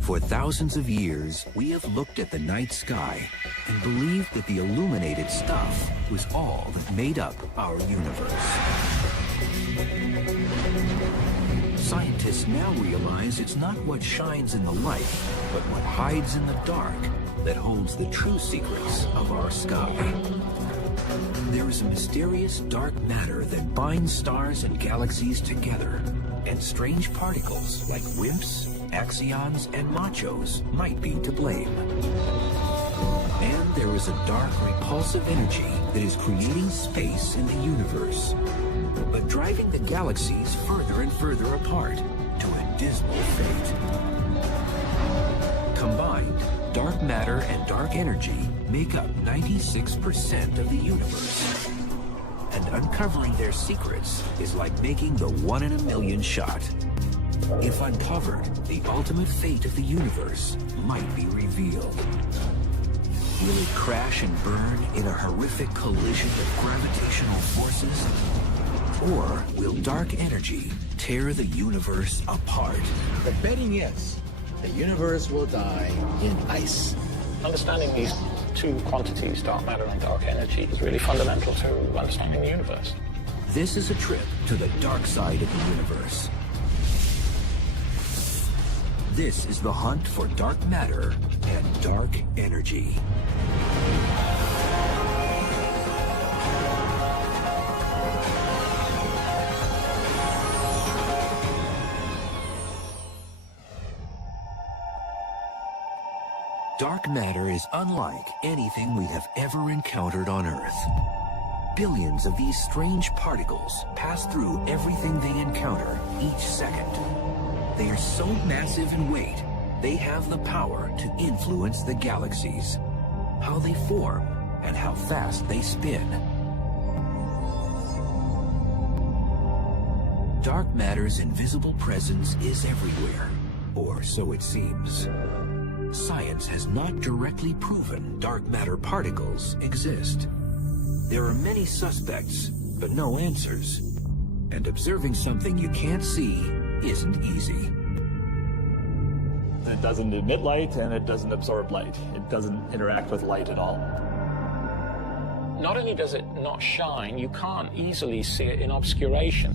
For thousands of years, we have looked at the night sky and believed that the illuminated stuff was all that made up our universe. Scientists now realize it's not what shines in the light, but what hides in the dark that holds the true secrets of our sky. There is a mysterious dark matter that binds stars and galaxies together, and strange particles like WIMPs, axions, and machos might be to blame. And there is a dark, repulsive energy that is creating space in the universe, but driving the galaxies further and further apart to a dismal fate. Combined, dark matter and dark energy make up 96% of the universe. And uncovering their secrets is like making the one-in-a-million shot. If uncovered, the ultimate fate of the universe might be revealed. Will it crash and burn in a horrific collision of gravitational forces? Or will dark energy tear the universe apart? The betting is the universe will die in ice. Understanding these two quantities, dark matter and dark energy, is really fundamental to understanding the universe. This is a trip to the dark side of the universe. This is the hunt for dark matter and dark energy. Dark matter is unlike anything we have ever encountered on Earth. Billions of these strange particles pass through everything they encounter each second. They are so massive in weight, they have the power to influence the galaxies, how they form, and how fast they spin. Dark matter's invisible presence is everywhere, or so it seems. Science has not directly proven dark matter particles exist. There are many suspects, but no answers. And observing something you can't see isn't easy. It doesn't emit light and it doesn't absorb light. It doesn't interact with light at all. Not only does it not shine, you can't easily see it in obscuration.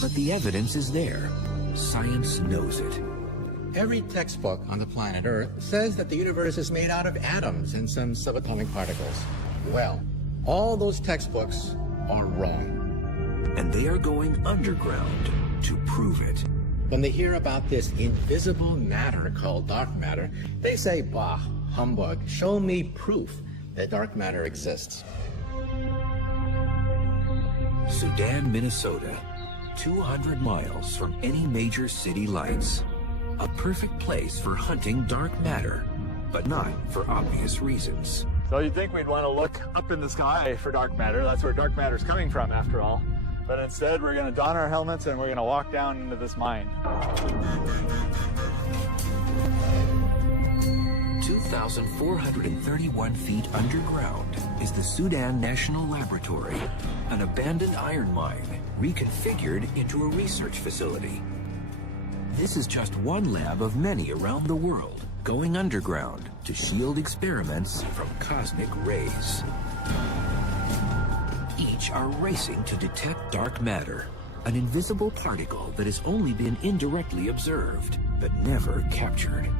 But the evidence is there. Science knows it. Every textbook on the planet Earth says that the universe is made out of atoms and some subatomic particles. Well, all those textbooks are wrong. And they are going underground to prove it. When they hear about this invisible matter called dark matter, they say, bah, humbug, show me proof that dark matter exists. Sudan, Minnesota, 200 miles from any major city lights. A perfect place for hunting dark matter, but not for obvious reasons. So you'd think we'd want to look up in the sky for dark matter. That's where dark matter's coming from, after all. But instead, we're going to don our helmets and we're going to walk down into this mine. 2,431 feet underground is the Sudan National Laboratory, an abandoned iron mine reconfigured into a research facility. This is just one lab of many around the world, going underground to shield experiments from cosmic rays. Each are racing to detect dark matter, an invisible particle that has only been indirectly observed, but never captured.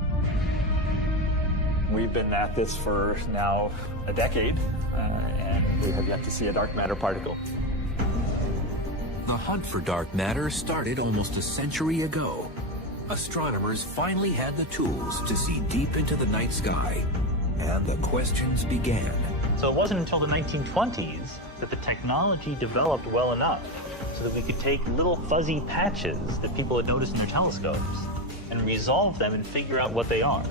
We've been at this for now a decade, and we have yet to see a dark matter particle. The hunt for dark matter started almost a century ago. Astronomers finally had the tools to see deep into the night sky, and the questions began. So it wasn't until the 1920s that the technology developed well enough so that we could take little fuzzy patches that people had noticed in their telescopes and resolve them and figure out what they are.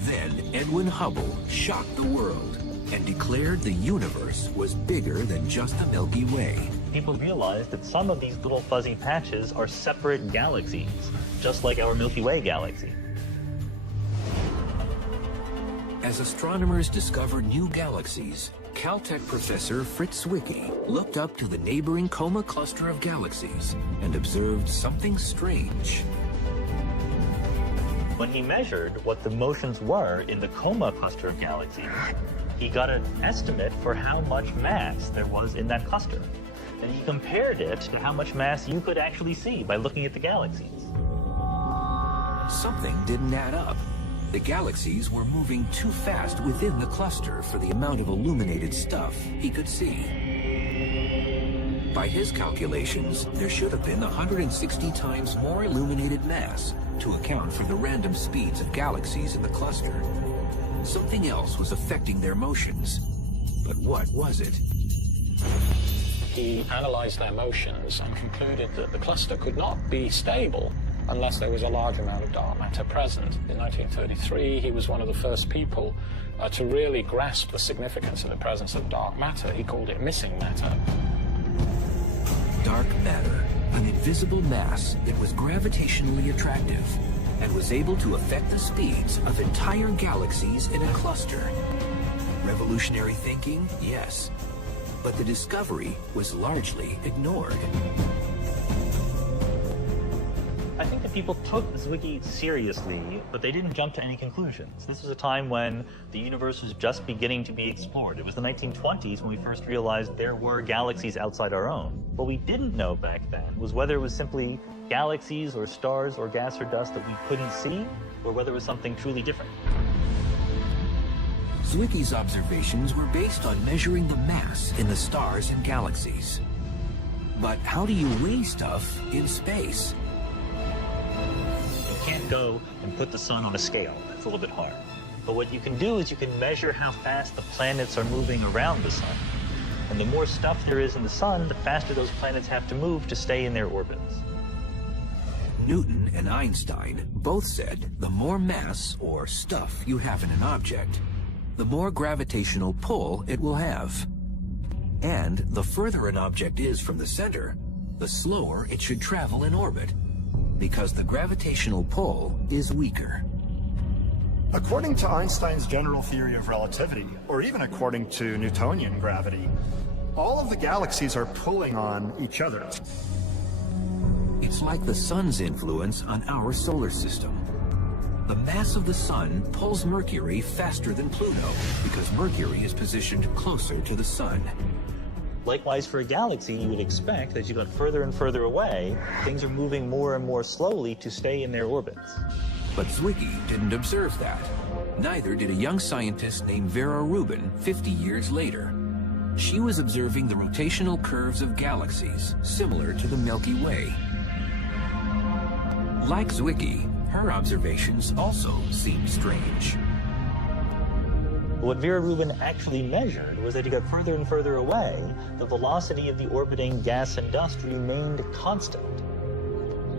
Then Edwin Hubble shocked the world and declared the universe was bigger than just the Milky Way. People realized that some of these little fuzzy patches are separate galaxies, just like our Milky Way galaxy. As astronomers discovered new galaxies, Caltech professor Fritz Zwicky looked up to the neighboring Coma cluster of galaxies and observed something strange. When he measured what the motions were in the Coma cluster of galaxies, he got an estimate for how much mass there was in that cluster. And he compared it to how much mass you could actually see by looking at the galaxies. Something didn't add up. The galaxies were moving too fast within the cluster for the amount of illuminated stuff he could see. By his calculations, there should have been 160 times more illuminated mass to account for the random speeds of galaxies in the cluster. Something else was affecting their motions. But what was it? He analyzed their motions and concluded that the cluster could not be stable unless there was a large amount of dark matter present. In 1933, he was one of the first people to really grasp the significance of the presence of dark matter. He called it missing matter. Dark matter, an invisible mass that was gravitationally attractive and was able to affect the speeds of entire galaxies in a cluster. Revolutionary thinking? Yes. But the discovery was largely ignored. I think that people took Zwicky seriously, but they didn't jump to any conclusions. This was a time when the universe was just beginning to be explored. It was the 1920s when we first realized there were galaxies outside our own. What we didn't know back then was whether it was simply galaxies or stars or gas or dust that we couldn't see, or whether it was something truly different. Zwicky's observations were based on measuring the mass in the stars and galaxies. But how do you weigh stuff in space? You can't go and put the sun on a scale. That's a little bit hard. But what you can do is you can measure how fast the planets are moving around the sun. And the more stuff there is in the sun, the faster those planets have to move to stay in their orbits. Newton and Einstein both said the more mass or stuff you have in an object, the more gravitational pull it will have. And the further an object is from the center, the slower it should travel in orbit, because the gravitational pull is weaker. According to Einstein's general theory of relativity, or even according to Newtonian gravity, all of the galaxies are pulling on each other. It's like the sun's influence on our solar system. The mass of the sun pulls Mercury faster than Pluto because Mercury is positioned closer to the sun. Likewise, for a galaxy, you would expect that as you got further and further away, things are moving more and more slowly to stay in their orbits. But Zwicky didn't observe that. Neither did a young scientist named Vera Rubin 50 years later. She was observing the rotational curves of galaxies, similar to the Milky Way. Like Zwicky, her observations also seemed strange. What Vera Rubin actually measured was that as you got further and further away, the velocity of the orbiting gas and dust remained constant.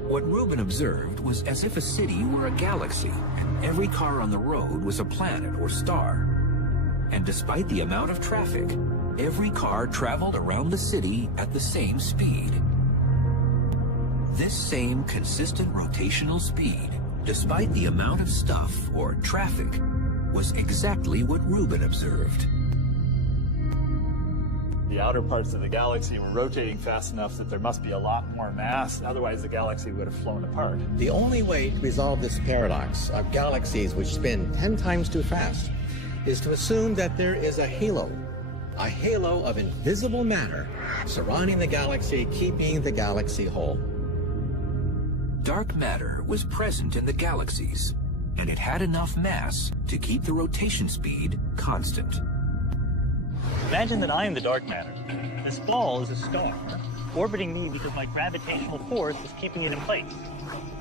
What Rubin observed was as if a city were a galaxy, and every car on the road was a planet or star. And despite the amount of traffic, every car traveled around the city at the same speed. This same consistent rotational speed, despite the amount of stuff or traffic, was exactly what Rubin observed. The outer parts of the galaxy were rotating fast enough that there must be a lot more mass, otherwise the galaxy would have flown apart. The only way to resolve this paradox of galaxies which spin 10 times too fast is to assume that there is a halo of invisible matter surrounding the galaxy, keeping the galaxy whole. Dark matter was present in the galaxies, and it had enough mass to keep the rotation speed constant. Imagine that I am the dark matter. This ball is a star, orbiting me because my gravitational force is keeping it in place.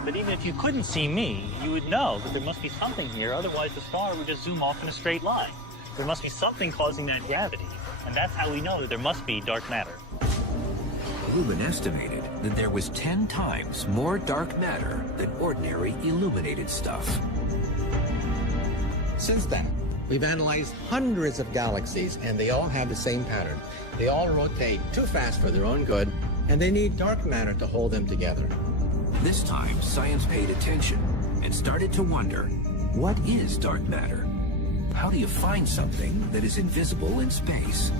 But even if you couldn't see me, you would know that there must be something here, otherwise the star would just zoom off in a straight line. There must be something causing that gravity, and that's how we know that there must be dark matter. Rubin estimated that there was 10 times more dark matter than ordinary illuminated stuff. Since then, we've analyzed hundreds of galaxies, and they all have the same pattern. They all rotate too fast for their own good, and they need dark matter to hold them together. This time, science paid attention and started to wonder, what is dark matter? How do you find something that is invisible in space?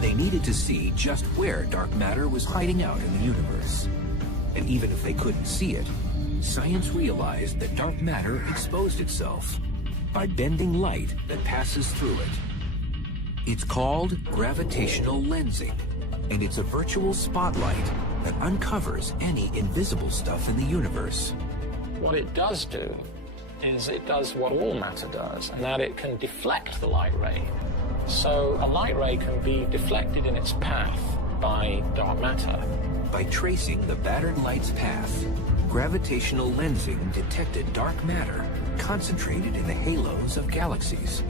They needed to see just where dark matter was hiding out in the universe. And even if they couldn't see it, science realized that dark matter exposed itself by bending light that passes through it. It's called gravitational lensing, and it's a virtual spotlight that uncovers any invisible stuff in the universe. What it does do is it does what all matter does, and that it can deflect the light ray. So a light ray can be deflected in its path by dark matter. By tracing the battered light's path, gravitational lensing detected dark matter concentrated in the halos of galaxies.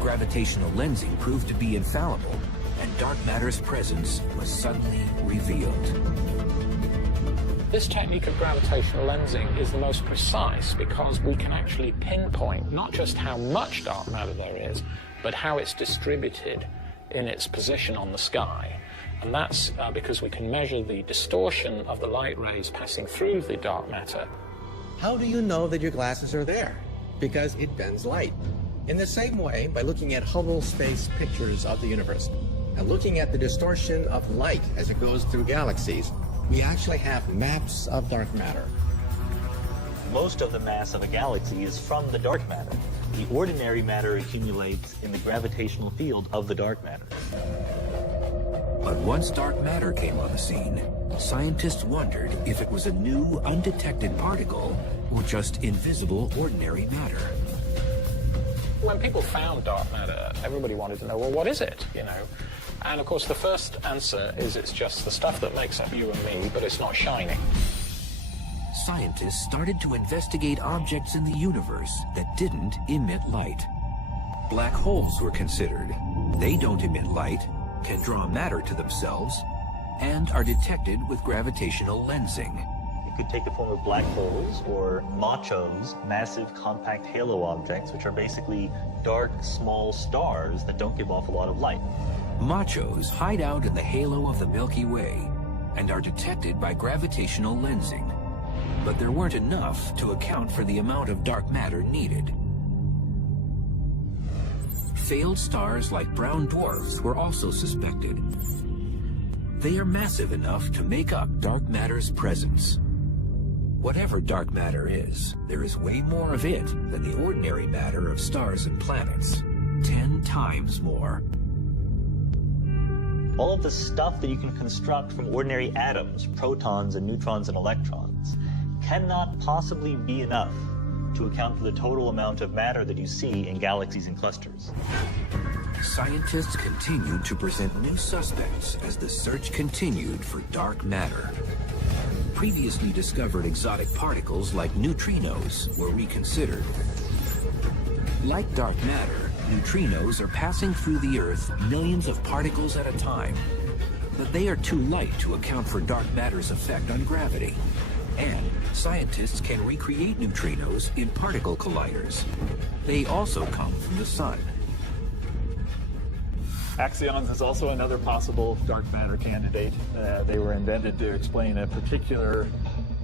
Gravitational lensing proved to be infallible, and dark matter's presence was suddenly revealed. This technique of gravitational lensing is the most precise because we can actually pinpoint not just how much dark matter there is, but how it's distributed in its position on the sky. And that's because we can measure the distortion of the light rays passing through the dark matter. How do you know that your glasses are there? Because it bends light. In the same way, by looking at Hubble space pictures of the universe and looking at the distortion of light as it goes through galaxies, we actually have maps of dark matter. Most of the mass of a galaxy is from the dark matter. The ordinary matter accumulates in the gravitational field of the dark matter. But once dark matter came on the scene, scientists wondered if it was a new, undetected particle or just invisible, ordinary matter. When people found dark matter, everybody wanted to know, well, what is it, And of course, the first answer is it's just the stuff that makes up you and me, but it's not shining. Scientists started to investigate objects in the universe that didn't emit light. Black holes were considered. They don't emit light, can draw matter to themselves, and are detected with gravitational lensing. It could take the form of black holes or machos, massive compact halo objects, which are basically dark, small stars that don't give off a lot of light. Machos hide out in the halo of the Milky Way and are detected by gravitational lensing. But there weren't enough to account for the amount of dark matter needed. Failed stars like brown dwarfs were also suspected. They are massive enough to make up dark matter's presence. Whatever dark matter is, there is way more of it than the ordinary matter of stars and planets. 10 times more. All of the stuff that you can construct from ordinary atoms, protons and neutrons and electrons, cannot possibly be enough to account for the total amount of matter that you see in galaxies and clusters. Scientists continued to present new suspects as the search continued for dark matter. Previously discovered exotic particles like neutrinos were reconsidered. Like dark matter, neutrinos are passing through the Earth millions of particles at a time. But they are too light to account for dark matter's effect on gravity. And scientists can recreate neutrinos in particle colliders. They also come from the sun. Axions is also another possible dark matter candidate. They were invented to explain a particular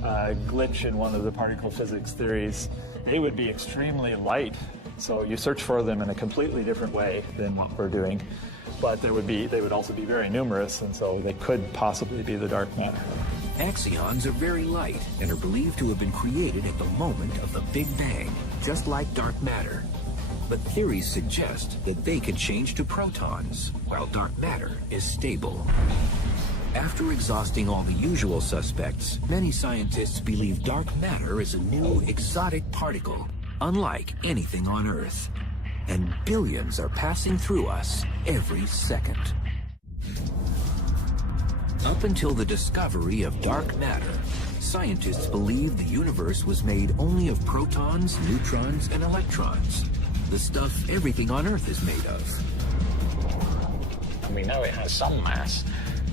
glitch in one of the particle physics theories. They would be extremely light, so you search for them in a completely different way than what we're doing. But they would also be very numerous, and so they could possibly be the dark matter. Axions are very light and are believed to have been created at the moment of the Big Bang, just like dark matter. But theories suggest that they could change to protons, while dark matter is stable. After exhausting all the usual suspects, many scientists believe dark matter is a new exotic particle, unlike anything on Earth. And billions are passing through us every second. Up until the discovery of dark matter, scientists believed the universe was made only of protons, neutrons, and electrons. The stuff everything on Earth is made of. And we know it has some mass,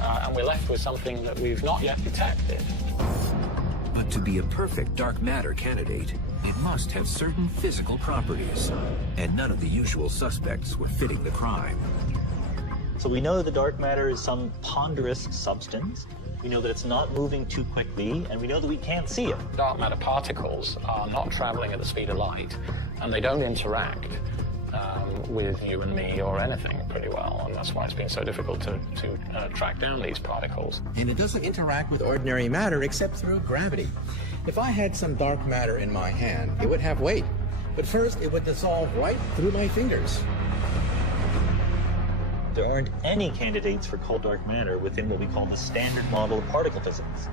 and we're left with something that we've not yet detected. But to be a perfect dark matter candidate, it must have certain physical properties, and none of the usual suspects were fitting the crime. So we know that the dark matter is some ponderous substance. We know that it's not moving too quickly, and we know that we can't see it. Dark matter particles are not traveling at the speed of light, and they don't interact with you and me or anything pretty well, and that's why it's been so difficult to track down these particles. And it doesn't interact with ordinary matter except through gravity. If I had some dark matter in my hand, it would have weight. But first, it would dissolve right through my fingers. There aren't any candidates for cold dark matter within what we call the standard model of particle physics.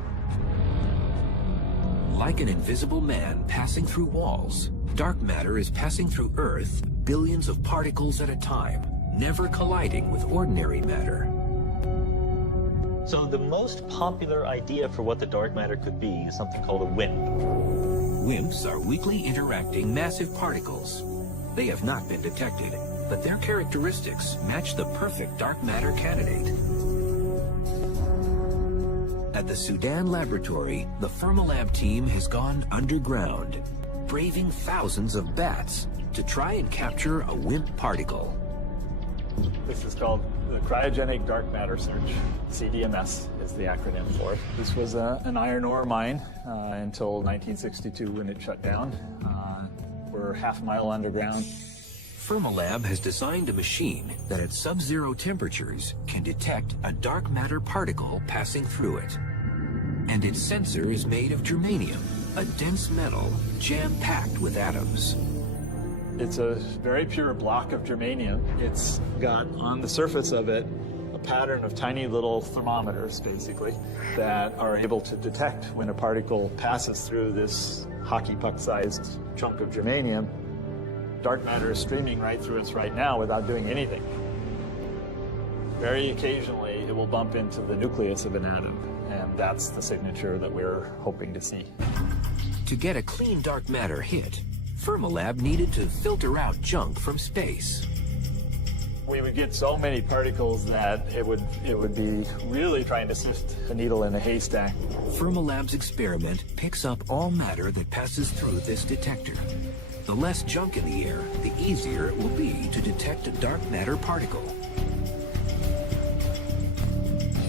Like an invisible man passing through walls, dark matter is passing through Earth billions of particles at a time, never colliding with ordinary matter. So the most popular idea for what the dark matter could be is something called a WIMP. WIMPs are weakly interacting massive particles. They have not been detected, but their characteristics match the perfect dark matter candidate. At the Sudan laboratory, the Fermilab team has gone underground, braving thousands of bats to try and capture a WIMP particle. This is called the Cryogenic Dark Matter Search. CDMS is the acronym for it. This was an iron ore mine until 1962 when it shut down. We're half a mile underground. Fermilab has designed a machine that at sub-zero temperatures can detect a dark matter particle passing through it. And its sensor is made of germanium, a dense metal jam-packed with atoms. It's a very pure block of germanium. It's got on the surface of it a pattern of tiny little thermometers, basically, that are able to detect when a particle passes through this hockey puck-sized chunk of germanium. Dark matter is streaming right through us right now without doing anything. Very occasionally, it will bump into the nucleus of an atom, and that's the signature that we're hoping to see. To get a clean dark matter hit, Fermilab needed to filter out junk from space. We would get so many particles that it would be really trying to sift a needle in a haystack. Fermilab's experiment picks up all matter that passes through this detector. The less junk in the air, the easier it will be to detect a dark matter particle.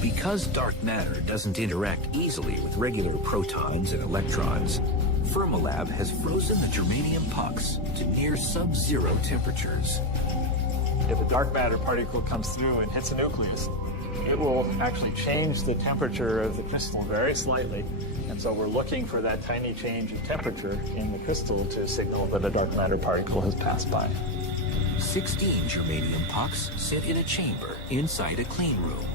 Because dark matter doesn't interact easily with regular protons and electrons, Fermilab has frozen the germanium pucks to near sub-zero temperatures. If a dark matter particle comes through and hits a nucleus, it will actually change the temperature of the crystal very slightly. And so we're looking for that tiny change in temperature in the crystal to signal that a dark matter particle has passed by. 16 germanium pucks sit in a chamber inside a clean room.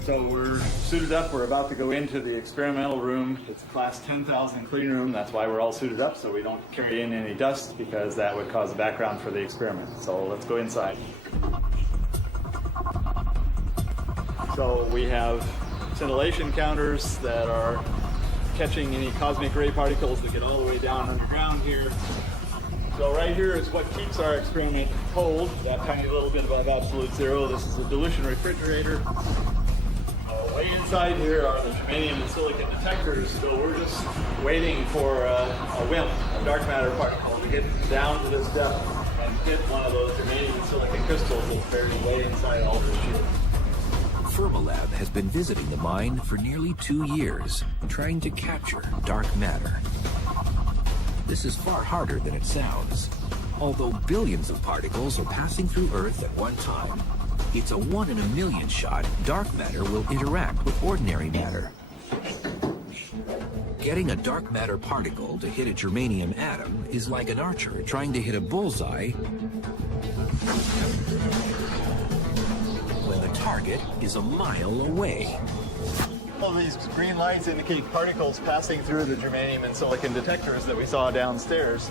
So we're suited up. We're about to go into the experimental room. It's a class 10,000 clean room. That's why we're all suited up, so we don't carry in any dust, because that would cause a background for the experiment. So let's go inside. So we have scintillation counters that are catching any cosmic ray particles that get all the way down underground here. So right here is what keeps our experiment cold, that tiny little bit above absolute zero. This is a dilution refrigerator. Way inside here are the germanium and silicon detectors, so we're just waiting for a WIMP, a dark matter particle, to get down to this depth and hit one of those germanium and silicon crystals that's buried way inside all this shit. Fermilab has been visiting the mine for nearly 2 years, trying to capture dark matter. This is far harder than it sounds. Although billions of particles are passing through Earth at one time, it's a 1 in a million shot dark matter will interact with ordinary matter. Getting a dark matter particle to hit a germanium atom is like an archer trying to hit a bullseye when the target is a mile away. All these green lights indicate particles passing through the germanium and silicon detectors that we saw downstairs.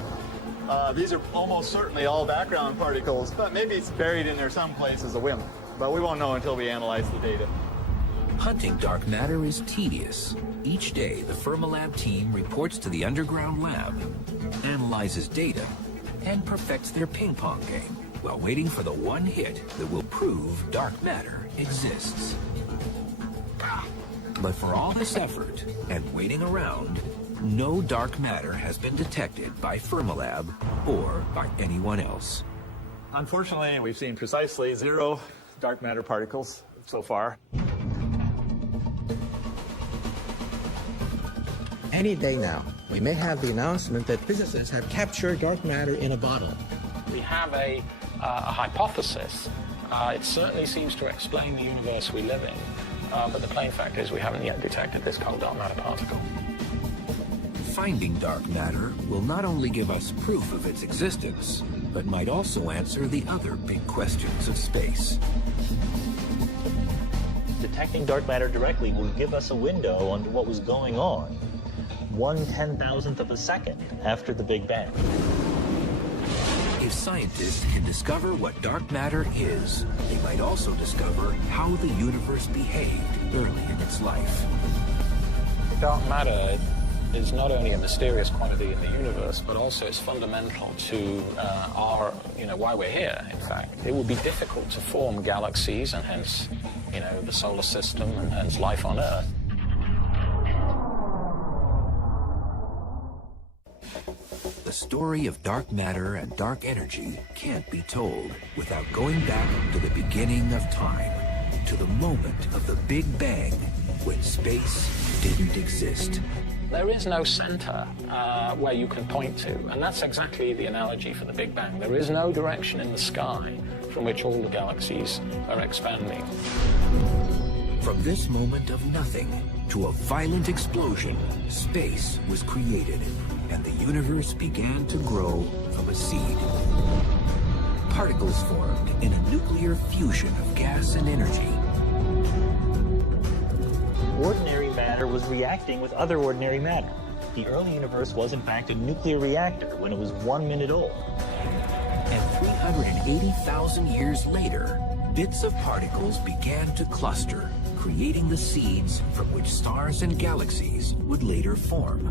These are almost certainly all background particles, but maybe it's buried in there someplace as a WIMP. But we won't know until we analyze the data. Hunting dark matter is tedious. Each day, the Fermilab team reports to the underground lab, analyzes data, and perfects their ping-pong game while waiting for the one hit that will prove dark matter exists. But for all this effort and waiting around, no dark matter has been detected by Fermilab or by anyone else. Unfortunately, we've seen precisely 0 dark matter particles so far. Any day now, we may have the announcement that physicists have captured dark matter in a bottle. We have a hypothesis. It certainly seems to explain the universe we live in, but the plain fact is we haven't yet detected this cold dark matter particle. Finding dark matter will not only give us proof of its existence, but might also answer the other big questions of space. Detecting dark matter directly will give us a window on what was going on 1/10,000th of a second after the Big Bang. If scientists can discover what dark matter is, they might also discover how the universe behaved early in its life. Dark matter is not only a mysterious quantity in the universe, but also it's fundamental to why we're here, in fact. It would be difficult to form galaxies and hence, the solar system and hence life on Earth. The story of dark matter and dark energy can't be told without going back to the beginning of time, to the moment of the Big Bang, when space didn't exist. There is no center where you can point to, and that's exactly the analogy for the Big Bang. There is no direction in the sky from which all the galaxies are expanding. From this moment of nothing to a violent explosion, space was created, and the universe began to grow from a seed. Particles formed in a nuclear fusion of gas and energy. Ordinary matter was reacting with other ordinary matter. The early universe was in fact a nuclear reactor when it was 1 minute old. And 380,000 years later, bits of particles began to cluster, creating the seeds from which stars and galaxies would later form.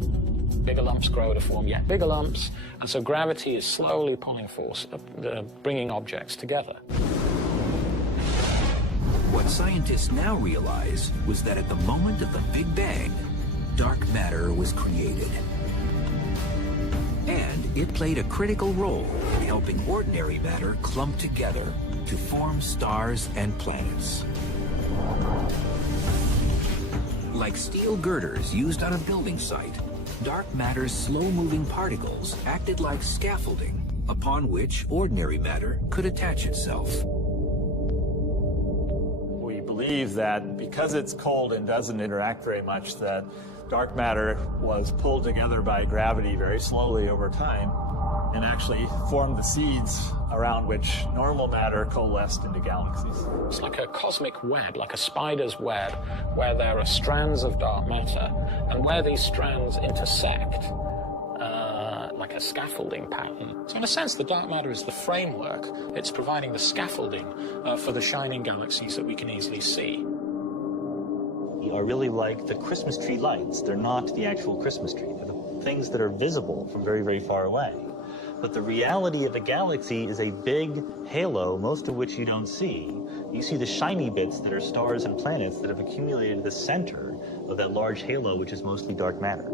Bigger lumps grow to form yet bigger lumps, and so gravity is slowly pulling force, bringing objects together. What scientists now realize was that at the moment of the Big Bang, dark matter was created. And it played a critical role in helping ordinary matter clump together to form stars and planets. Like steel girders used on a building site, dark matter's slow-moving particles acted like scaffolding upon which ordinary matter could attach itself. We believe that because it's cold and doesn't interact very much, that dark matter was pulled together by gravity very slowly over time and actually formed the seeds around which normal matter coalesced into galaxies. It's like a cosmic web, like a spider's web, where there are strands of dark matter, and where these strands intersect, like a scaffolding pattern. So in a sense, the dark matter is the framework. It's providing the scaffolding for the shining galaxies that we can easily see. Are really like the Christmas tree lights. They're not the actual Christmas tree. They're the things that are visible from very, very far away. But the reality of a galaxy is a big halo, most of which you don't see. You see the shiny bits that are stars and planets that have accumulated at the center of that large halo, which is mostly dark matter.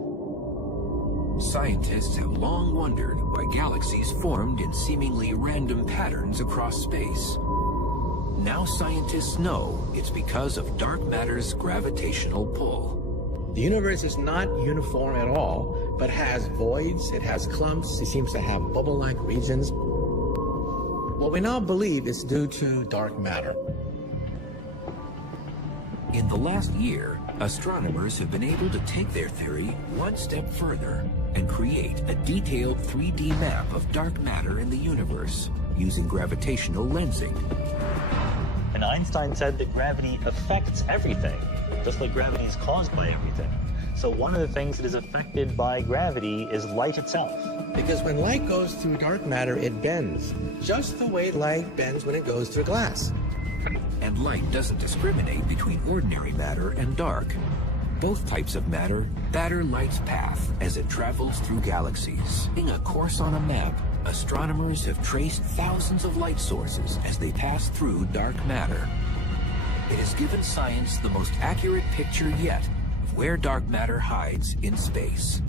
Scientists have long wondered why galaxies formed in seemingly random patterns across space. Now scientists know it's because of dark matter's gravitational pull. The universe is not uniform at all, but has voids, it has clumps, it seems to have bubble-like regions. What we now believe is due to dark matter. In the last year, astronomers have been able to take their theory one step further and create a detailed 3D map of dark matter in the universe using gravitational lensing. And Einstein said that gravity affects everything, just like gravity is caused by everything. So one of the things that is affected by gravity is light itself. Because when light goes through dark matter, it bends, just the way light bends when it goes through glass. And light doesn't discriminate between ordinary matter and dark. Both types of matter batter light's path as it travels through galaxies. In a course on a map, astronomers have traced thousands of light sources as they pass through dark matter. It has given science the most accurate picture yet of where dark matter hides in space.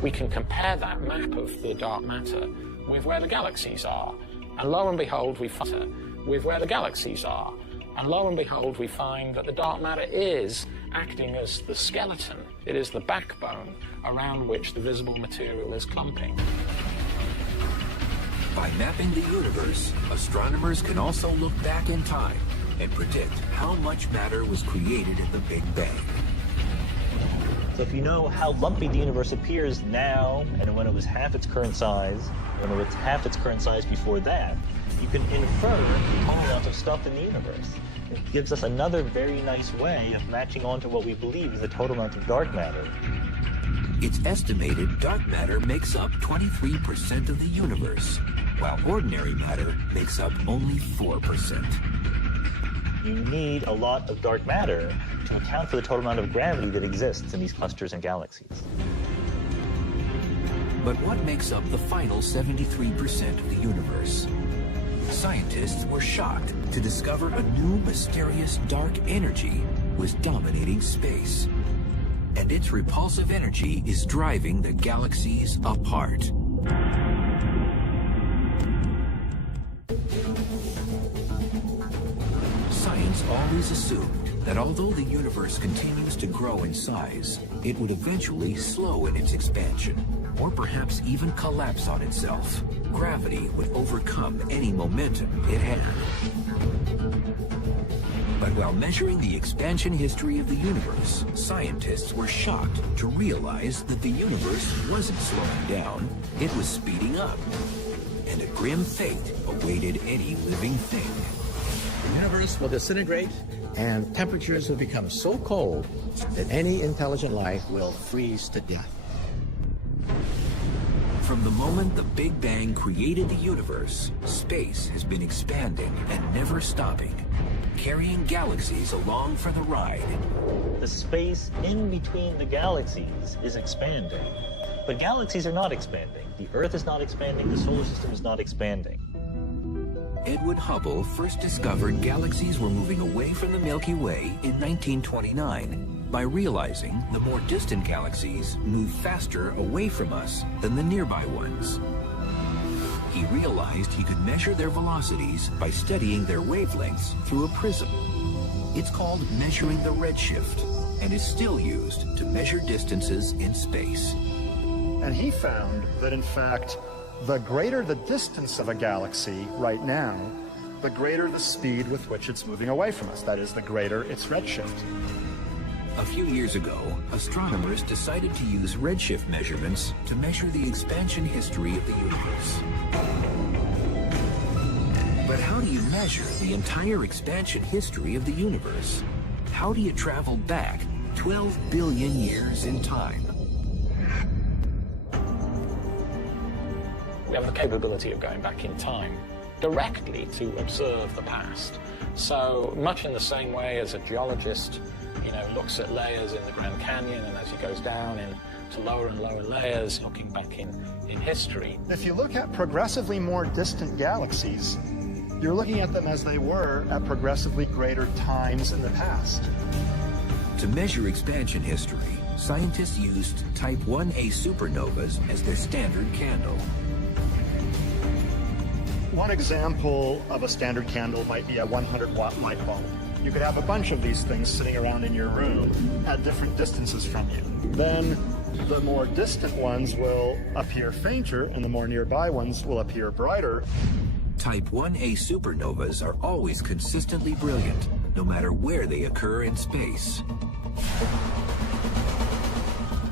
We can compare that map of the dark matter with where the galaxies are. And lo and behold, we find with where the galaxies are. And lo and behold, we find that the dark matter is acting as the skeleton. It is the backbone around which the visible material is clumping. By mapping the universe, astronomers can also look back in time and predict how much matter was created in the Big Bang. So if you know how lumpy the universe appears now, and when it was half its current size, when it was half its current size before that, you can infer the total amount of stuff in the universe. It gives us another very nice way of matching onto what we believe is the total amount of dark matter. It's estimated dark matter makes up 23% of the universe, while ordinary matter makes up only 4%. You need a lot of dark matter to account for the total amount of gravity that exists in these clusters and galaxies. But what makes up the final 73% of the universe? Scientists were shocked to discover a new mysterious dark energy was dominating space. And its repulsive energy is driving the galaxies apart. Science always assumed that although the universe continues to grow in size, it would eventually slow in its expansion, or perhaps even collapse on itself. Gravity would overcome any momentum it had. But while measuring the expansion history of the universe, scientists were shocked to realize that the universe wasn't slowing down, it was speeding up. And a grim fate awaited any living thing. The universe will disintegrate, and temperatures will become so cold that any intelligent life will freeze to death. From the moment the Big Bang created the universe, space has been expanding and never stopping, carrying galaxies along for the ride. The space in between the galaxies is expanding. But galaxies are not expanding. The Earth is not expanding. The solar system is not expanding. Edwin Hubble first discovered galaxies were moving away from the Milky Way in 1929 by realizing the more distant galaxies move faster away from us than the nearby ones. He realized he could measure their velocities by studying their wavelengths through a prism. It's called measuring the redshift and is still used to measure distances in space. And he found that, in fact, the greater the distance of a galaxy right now, the greater the speed with which it's moving away from us. That is, the greater its redshift. A few years ago, astronomers decided to use redshift measurements to measure the expansion history of the universe. But how do you measure the entire expansion history of the universe? How do you travel back 12 billion years in time? We have the capability of going back in time directly to observe the past. So much in the same way as a geologist, looks at layers in the Grand Canyon, and as he goes down into lower and lower layers, looking back in history. If you look at progressively more distant galaxies, you're looking at them as they were at progressively greater times in the past. To measure expansion history, scientists used Type 1a supernovas as their standard candle. One example of a standard candle might be a 100-watt light bulb. You could have a bunch of these things sitting around in your room at different distances from you. Then the more distant ones will appear fainter, and the more nearby ones will appear brighter. Type 1a supernovas are always consistently brilliant, no matter where they occur in space.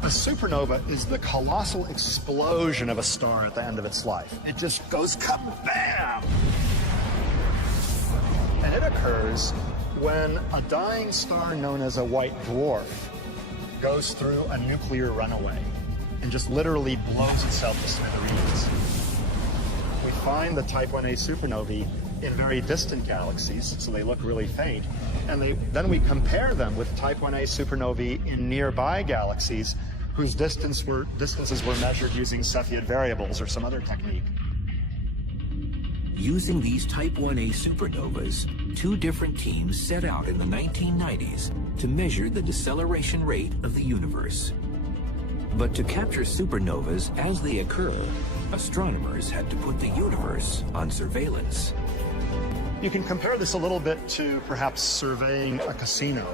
A supernova is the colossal explosion of a star at the end of its life. It just goes kabam! And it occurs when a dying star known as a white dwarf goes through a nuclear runaway and just literally blows itself to smithereens. We find the Type 1a supernovae in very distant galaxies, so they look really faint, and then we compare them with Type 1a supernovae in nearby galaxies whose distances were measured using Cepheid variables or some other technique. Using these Type 1a supernovas, two different teams set out in the 1990s to measure the deceleration rate of the universe. But to capture supernovas as they occur, astronomers had to put the universe on surveillance. You can compare this a little bit to perhaps surveying a casino.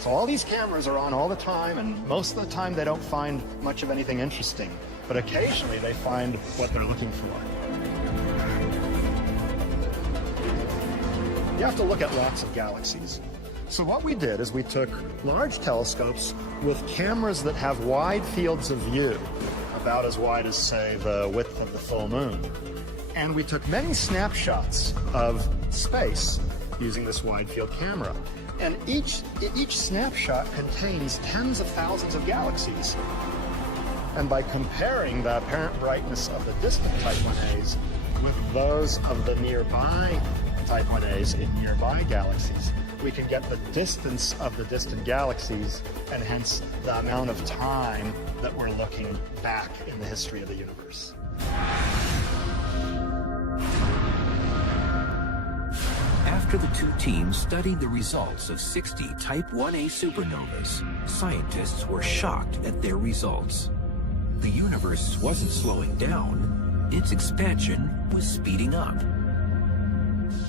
So all these cameras are on all the time, and most of the time they don't find much of anything interesting. But occasionally they find what they're looking for. You have to look at lots of galaxies. So what we did is we took large telescopes with cameras that have wide fields of view, about as wide as, say, the width of the full moon. And we took many snapshots of space using this wide field camera. And each snapshot contains tens of thousands of galaxies. And by comparing the apparent brightness of the distant Type 1As with those of the nearby Type 1As in nearby galaxies, we can get the distance of the distant galaxies and hence the amount of time that we're looking back in the history of the universe. After the two teams studied the results of 60 Type 1A supernovas, scientists were shocked at their results. The universe wasn't slowing down, its expansion was speeding up.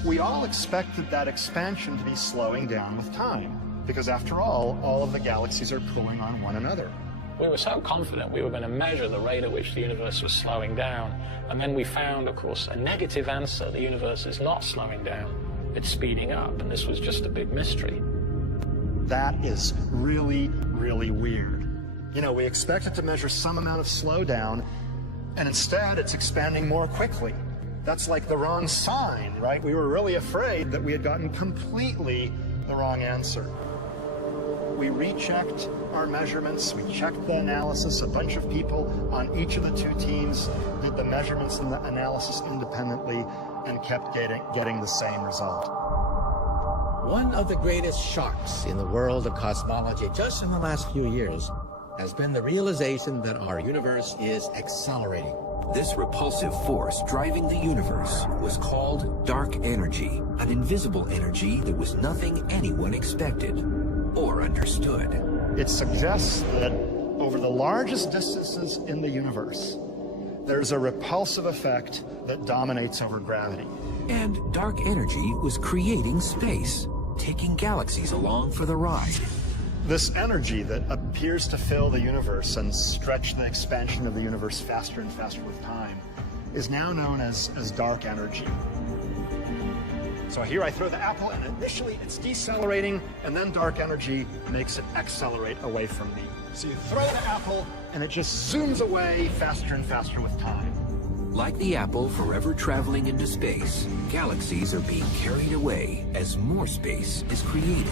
We all expected that expansion to be slowing down with time, because after all of the galaxies are pulling on one another. We were so confident we were going to measure the rate at which the universe was slowing down, and then we found, of course, a negative answer. The universe is not slowing down, it's speeding up, and this was just a big mystery. That is really, really weird. You know, we expected to measure some amount of slowdown, and instead it's expanding more quickly. That's like the wrong sign, right? We were really afraid that we had gotten completely the wrong answer. We rechecked our measurements, we checked the analysis. A bunch of people on each of the two teams did the measurements and the analysis independently and kept getting the same result. One of the greatest shocks in the world of cosmology just in the last few years has been the realization that our universe is accelerating. This repulsive force driving the universe was called dark energy, an invisible energy that was nothing anyone expected or understood. It suggests that over the largest distances in the universe, there's a repulsive effect that dominates over gravity. And dark energy was creating space, taking galaxies along for the ride. This energy that appears to fill the universe and stretch the expansion of the universe faster and faster with time is now known as dark energy. So here I throw the apple, and initially it's decelerating, and then dark energy makes it accelerate away from me. So you throw the apple, and it just zooms away faster and faster with time. Like the apple forever traveling into space, galaxies are being carried away as more space is created.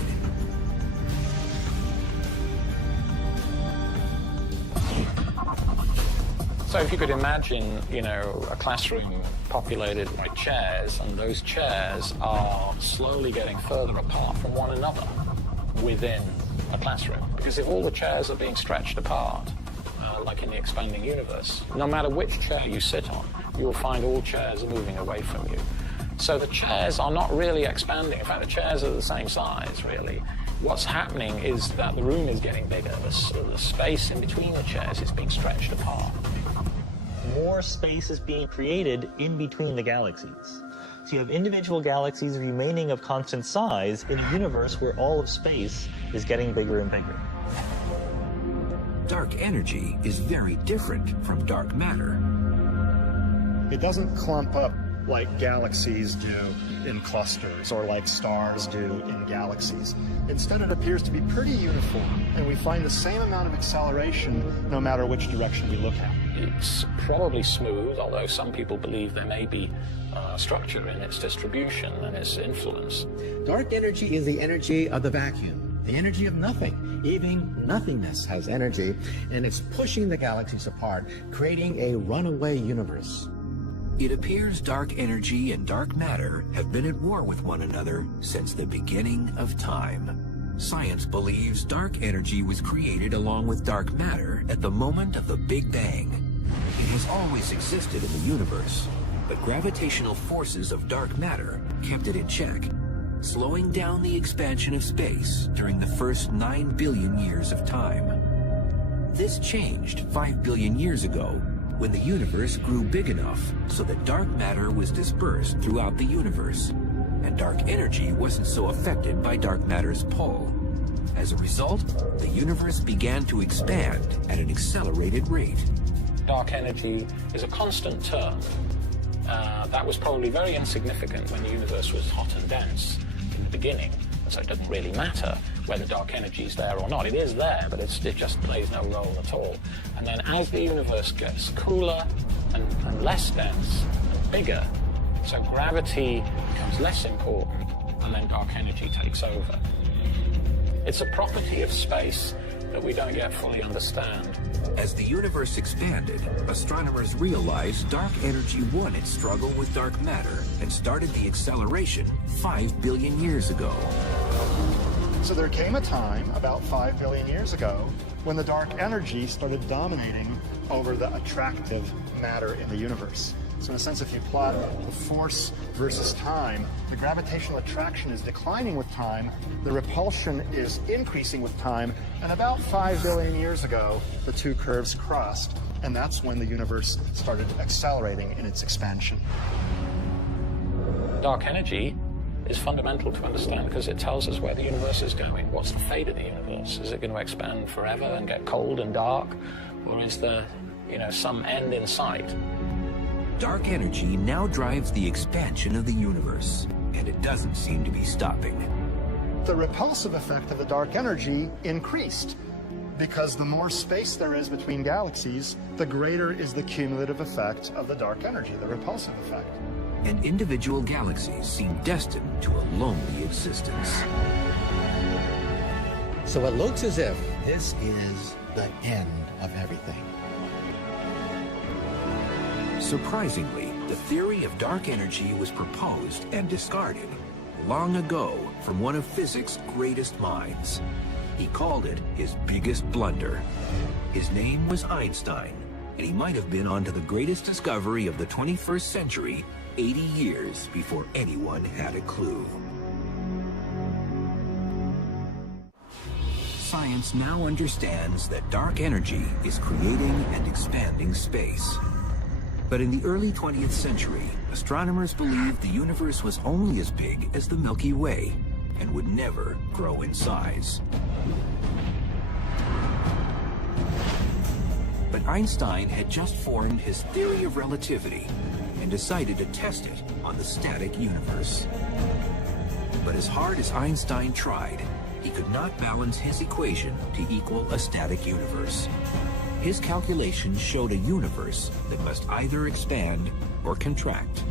So if you could imagine, a classroom populated by chairs, and those chairs are slowly getting further apart from one another within a classroom. Because if all the chairs are being stretched apart, like in the expanding universe, no matter which chair you sit on, you will find all chairs are moving away from you. So the chairs are not really expanding. In fact, the chairs are the same size, really. What's happening is that the room is getting bigger. The space in between the chairs is being stretched apart. More space is being created in between the galaxies. So you have individual galaxies remaining of constant size in a universe where all of space is getting bigger and bigger. Dark energy is very different from dark matter. It doesn't clump up like galaxies do in clusters or like stars do in galaxies. Instead, it appears to be pretty uniform, and we find the same amount of acceleration no matter which direction we look at. It's probably smooth, although some people believe there may be structure in its distribution and its influence. Dark energy is the energy of the vacuum, the energy of nothing. Even nothingness has energy, and it's pushing the galaxies apart, creating a runaway universe. It appears dark energy and dark matter have been at war with one another since the beginning of time. Science believes dark energy was created along with dark matter at the moment of the Big Bang. It has always existed in the universe, but gravitational forces of dark matter kept it in check, slowing down the expansion of space during the first 9 billion years of time. This changed 5 billion years ago when the universe grew big enough so that dark matter was dispersed throughout the universe, and dark energy wasn't so affected by dark matter's pull. As a result, the universe began to expand at an accelerated rate. Dark energy is a constant term. That was probably very insignificant when the universe was hot and dense in the beginning. So it doesn't really matter whether dark energy is there or not. It is there, but it just plays no role at all. And then as the universe gets cooler and less dense and bigger, so gravity becomes less important, and then dark energy takes over. It's a property of space that we don't yet fully understand. As the universe expanded, astronomers realized dark energy won its struggle with dark matter and started the acceleration 5 billion years ago. So there came a time, about 5 billion years ago, when the dark energy started dominating over the attractive matter in the universe. So in a sense, if you plot the force versus time, the gravitational attraction is declining with time, the repulsion is increasing with time, and about 5 billion years ago, the two curves crossed, and that's when the universe started accelerating in its expansion. Dark energy is fundamental to understand because it tells us where the universe is going. What's the fate of the universe? Is it going to expand forever and get cold and dark? Or is there, some end in sight? Dark energy now drives the expansion of the universe, and it doesn't seem to be stopping. The repulsive effect of the dark energy increased because the more space there is between galaxies, the greater is the cumulative effect of the dark energy, the repulsive effect. And individual galaxies seem destined to a lonely existence. So it looks as if this is the end of everything. Surprisingly, the theory of dark energy was proposed and discarded long ago from one of physics' greatest minds. He called it his biggest blunder. His name was Einstein, and he might have been onto the greatest discovery of the 21st century 80 years before anyone had a clue. Science now understands that dark energy is creating and expanding space. But in the early 20th century, astronomers believed the universe was only as big as the Milky Way and would never grow in size. But Einstein had just formed his theory of relativity and decided to test it on the static universe. But as hard as Einstein tried, he could not balance his equation to equal a static universe. His calculations showed a universe that must either expand or contract.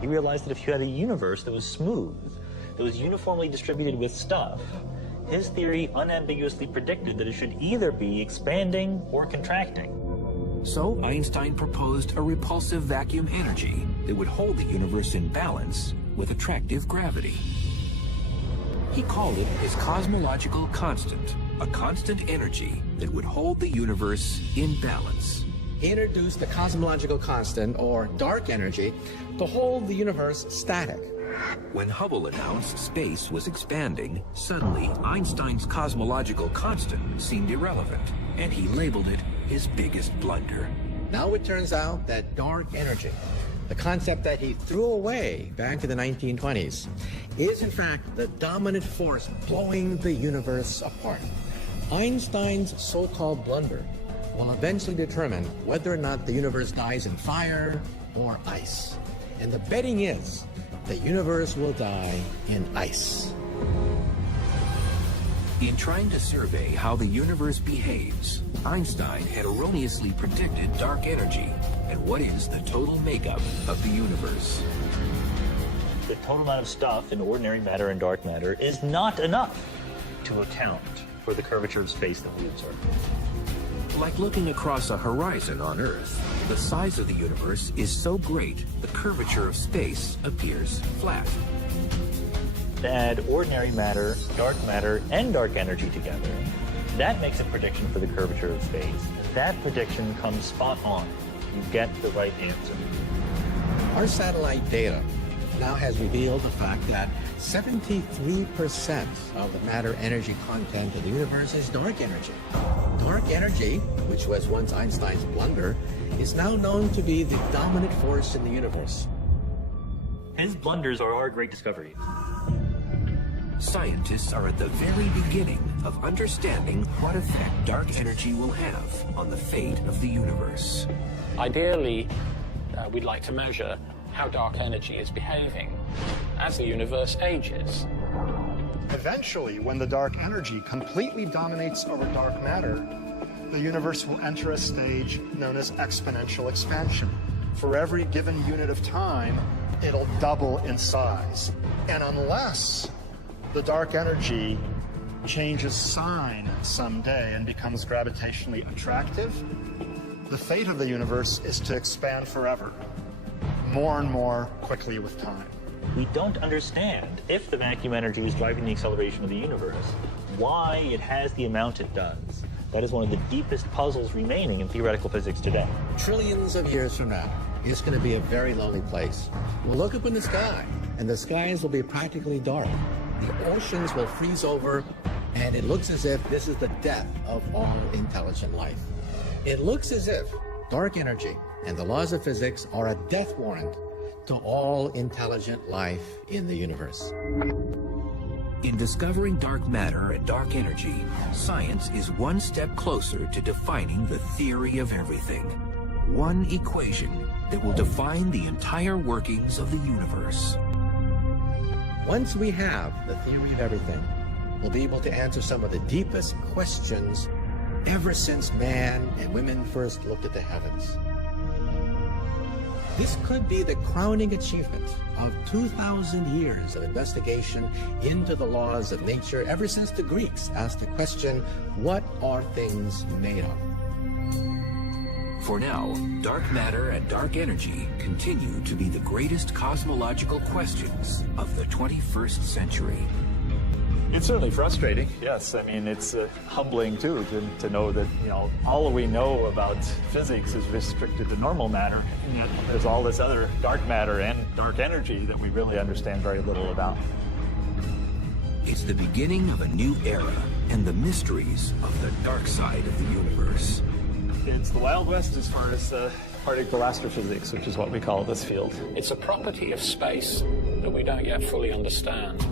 He realized that if you had a universe that was smooth, that was uniformly distributed with stuff, his theory unambiguously predicted that it should either be expanding or contracting. So Einstein proposed a repulsive vacuum energy that would hold the universe in balance with attractive gravity. He called it his cosmological constant, a constant energy that would hold the universe in balance. He introduced the cosmological constant, or dark energy, to hold the universe static. When Hubble announced space was expanding, suddenly Einstein's cosmological constant seemed irrelevant, and he labeled it his biggest blunder. Now it turns out that dark energy, the concept that he threw away back in the 1920s, is in fact the dominant force blowing the universe apart. Einstein's so-called blunder will eventually determine whether or not the universe dies in fire or ice. And the betting is the universe will die in ice. In trying to survey how the universe behaves, Einstein had erroneously predicted dark energy and what is the total makeup of the universe. The total amount of stuff in ordinary matter and dark matter is not enough to account for the curvature of space that we observe. Like looking across a horizon on Earth, the size of the universe is so great the curvature of space appears flat. To add ordinary matter, and dark energy together, that makes a prediction for the curvature of space. That prediction comes spot on. You get the right answer. Our satellite data now has revealed the fact that 73% of the matter-energy content of the universe is dark energy. Dark energy, which was once Einstein's blunder, is now known to be the dominant force in the universe. His blunders are our great discoveries. Scientists are at the very beginning of understanding what effect dark energy will have on the fate of the universe. Ideally, we'd like to measure how dark energy is behaving. as the universe ages. Eventually, when the dark energy completely dominates over dark matter, the universe will enter a stage known as exponential expansion. For every given unit of time, it'll double in size. And unless the dark energy changes sign someday and becomes gravitationally attractive, the fate of the universe is to expand forever, more and more quickly with time. We don't understand, if the vacuum energy is driving the acceleration of the universe, why it has the amount it does. That is one of the deepest puzzles remaining in theoretical physics today. Trillions of years from now, it's going to be a very lonely place. We'll look up in the sky, and the skies will be practically dark. The oceans will freeze over, and it looks as if this is the death of all intelligent life. It looks as if dark energy and the laws of physics are a death warrant to all intelligent life in the universe. In discovering dark matter and dark energy, science is one step closer to defining the theory of everything. One equation that will define the entire workings of the universe. Once we have the theory of everything, we'll be able to answer some of the deepest questions ever since man and women first looked at the heavens. This could be the crowning achievement of 2,000 years of investigation into the laws of nature ever since the Greeks asked the question, what are things made of? For now, dark matter and dark energy continue to be the greatest cosmological questions of the 21st century. It's certainly frustrating, yes. I mean, it's humbling, too, to know that, all we know about physics is restricted to normal matter, and yet there's all this other dark matter and dark energy that we really understand very little about. It's the beginning of a new era and the mysteries of the dark side of the universe. It's the Wild West as far as particle astrophysics, which is what we call this field. It's a property of space that we don't yet fully understand.